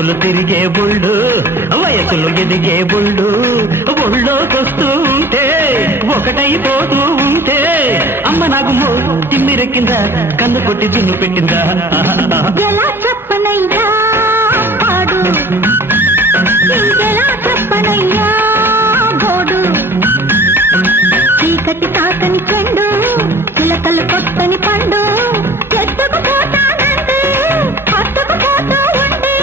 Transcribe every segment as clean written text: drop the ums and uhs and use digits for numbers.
గుంపులు తిరిగే బుళ్ళు వయసులు ఎదిగే బుళ్ళు ఒళ్ళోకొస్తూ ఉంటే ఒకటైపోతూ ఉంటే అమ్మ నాకు తిమ్మిరెక్కిందా కన్ను కొట్టి దున్ను పెట్టిందా ఎలా చెప్పనయ్యా పాడు ఎలా చెప్పనయ్యా గోడు చీకటి తాకని చెండు చిలకలు కొట్టని పండు ఎత్తుకు పోతానంటే హత్తుకు పోతూ ఉంటే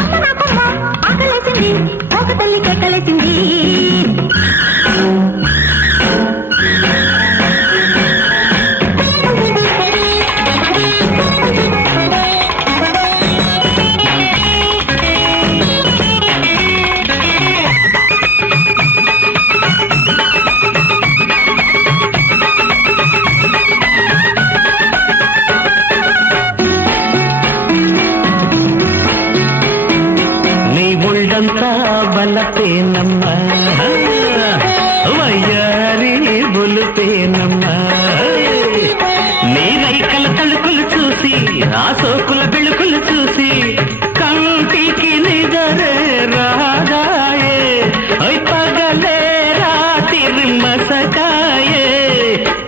అమ్మ నాకమ్మ ఆకలేసింది ఒక తల్లి కేకలేసింది ఒళ్ళంతా బలపేనమ్మా వయ్యారి బొలుపేనమ్మా నీ రైకల తలుకులు చూసి ఆ సోకుల బెళుకులు చూసి కంటికి నిజరే రాగాయే పగలే రాత్రి మసకాయే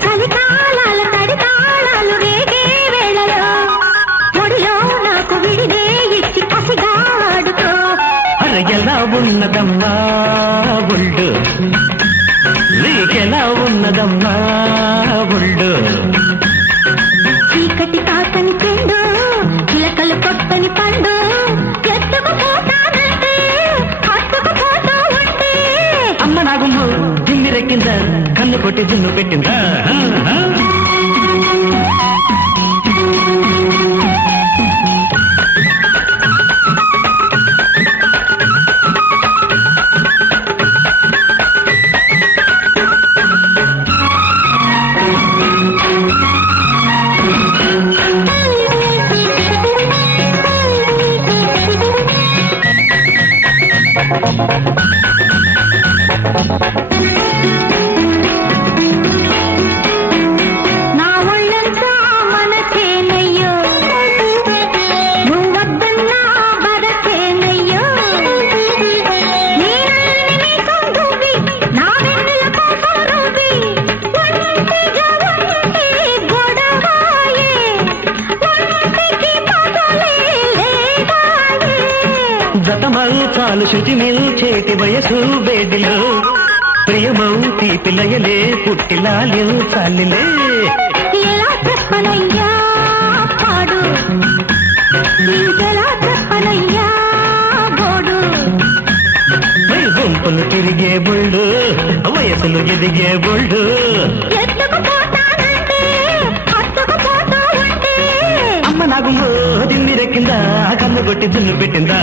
చలికాలాల తడితాళాలు రేగే వేళలో ముడిలో నాకు విడిదే ఇచ్చి కసిగా ఆడుకో ఎలా ఉన్నదమ్మా ఒళ్ళు నీకెలా ఉన్నదమ్మా ఒళ్ళు చీకటి తాకని చెండు చిలకలు కొట్టని పండు ఎత్తుకు పోతానంటే హత్తుకు పోతూ ఉంటే అమ్మ నాకు దిమ్మిరెక్కిందా కన్ను కొట్టి దున్ను పెట్టిందా నా ఒళ్ళంతా మనసేనయ్యో నువ్వొద్దన్నా బరసేనయ్యో నీ కొంగువి నా వెన్నెల కోసం రువి ఒంటిగా ఉంటే గొడవాయే ఒంటికి బదులే లేదాయే జతమల్చాలు శుచిమిల్చేటి వయసు బేడిలో ప్రియమౌ తీపిలయలే పుట్టిలాలించాలిలే ఎలా చెప్పనయ్యా పాడు నీకెలా చెప్పనయ్యా గోడు గుంపులు తిరిగే బుళ్ళు వయసులు ఎదిగే బుళ్ళు ఎత్తుకు పోతానంటే హత్తుకు పోతూ ఉంటే అమ్మ నాకు దిమ్మిరెక్కిందా కన్ను కొట్టి దున్ను పెట్టిందా